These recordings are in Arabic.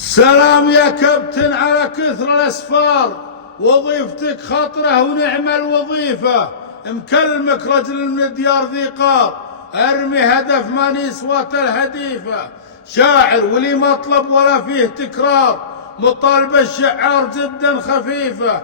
سلام يا كابتن على كثر الأسفار، وظيفتك خطرة ونعم الوظيفة. مكلمك رجل من ديار ذي قار، أرمي هدف ماني سوات الهديفة. شاعر ولي مطلب ولا فيه تكرار، مطالبة الشعار جدا خفيفة.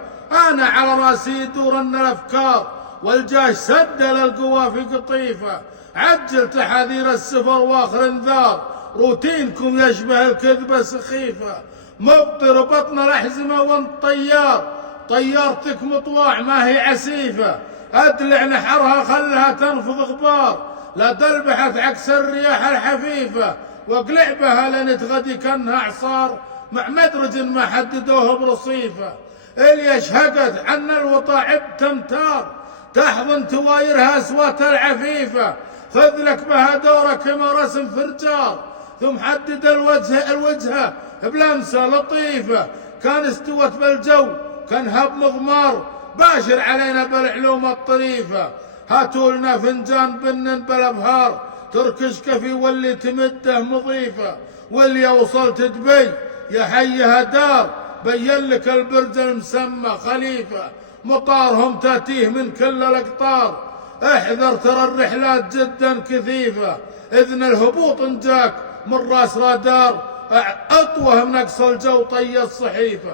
أنا على راسي يدورن الأفكار، والجاش سد للقوافي قطيفة. عجل تحاذير السفر واخر انذار، روتينكم يشبه الكذبة سخيفة. مبطر بطن الأحزمة وانت طيار، طيارتك مطواع ما هي عسيفة. أدلع نحرها خلها تنفض غبار، لا تلبحت عكس الرياح الحفيفة. واقلع بها لين تغدي كانها إعصار، مع مدرج ما حددوه برصيفة. اللي اشهقت عنا الوطاعب تمتار، تحضن توايرها أسوات العفيفة. خذ لك بها دورة كما رسم فرجار، ثم حدد الوجهة بلمسة لطيفة. كان استوت بالجو كان هب مضمار، باشر علينا بالعلوم الطريفة. هاتوا لنا فنجان بنن بالابهار، تركش كفي واللي تمده مضيفة. واللي وصلت دبي يا حيها دار، بين لك البرج المسمى خليفة. مطارهم تاتيه من كل الاقطار، احذر ترى الرحلات جدا كثيفة. اذن الهبوط ان جاك من راس رادار، اطوه من اقصى الجو طي الصحيفة.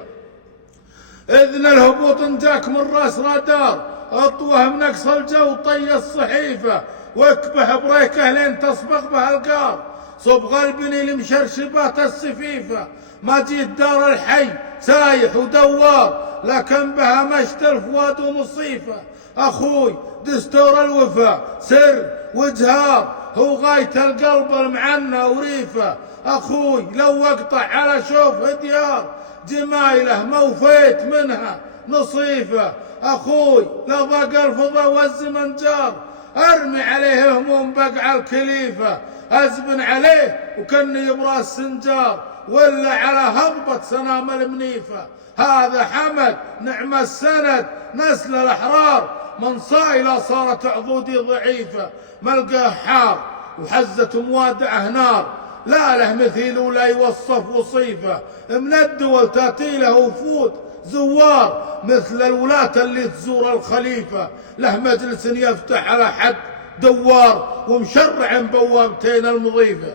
اذن الهبوط ان جاك من راس رادار، اطوه من اقصى الجو طي الصحيفة. واكبح بريكه لين تصبغ بها القار، صبغ البني لمشرشبات السفيفة. ما جيت دار الحي سايح ودوار، لكن بها مشت الفؤاد ومصيفة. اخوي دستور الوفا سر وجهار، هو غاية القلب المعنى وريفة. اخوي لو اقطع على شوف ديار، جمايله موفيت منها نصيفة. اخوي لو ضاق الفضا والزمن جار، ارمي عليه هموم بقع الكليفة. ازبن عليه وكني براس سنجار، ولا على هضبة سنام المنيفة. هذا حمد نعم السند نسل الأحرار، من صايلة صارت عضودي ضعيفة. ملقاه حار وحزة موادعه نار، لا له مثيل ولا يوصف وصيفة. من الدول تاتي له وفود زوار، مثل الولاة اللي تزور الخليفة. له مجلس يفتح على حد دوار، ومشرع بوابتين المضيفة.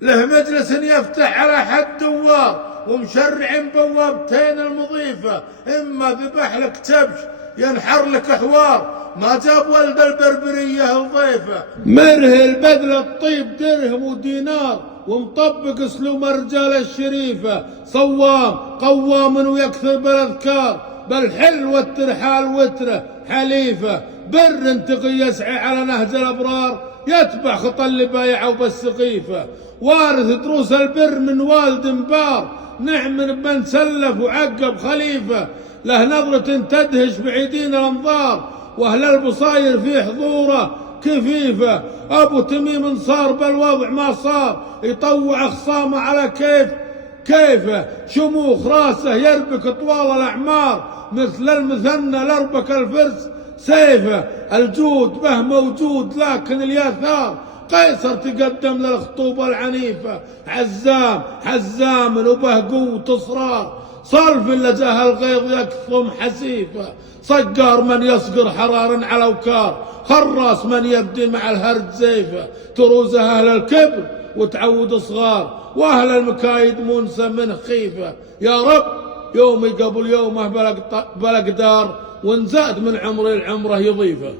له مجلس يفتح على حد دوار، ومشرع بوابتين المضيفة. اما ذبح لك كبش ينحر لك حوار، ما جاب ولد البربرية الضيفة. مره البذل الطيب درهم ودينار، ومطبق اسلوب الرجال الشريفة. صوام قوام ويكثر بالاذكار، بالحل والترحال وتره حليفة. بر تقي يسعى على نهج الابرار، يتبع خطى اللي بايعوا بالسقيفة. وارث دروس البر من والد بار، نعم من سلف وعقب خليفة. له نظرة تدهش بعيدين الانظار، واهل البصاير في حضوره كفيفة. ابو تميم صار بالوضع ما صار، يطوع خصامه على كيفه. شموخ راسه يربك طوال الاعمار، مثل المثنى لربك الفرس سيفه. الجود به موجود لكن الياثار، قيصر تقدم للخطوبة العنيفة. حزام وبه قوة إصرار، صلف اللي جاه الغيظ يكثم حسيفة. صقار من يصقر حرار على وكار، خراس من يبدي مع الهرج زيفة. تروزه أهل الكبر وتعود صغار، وأهل المكايد منسى من خيفة. يا رب يومي قبل يومه بلا قدار، وانزاد من عمري العمره يضيفه.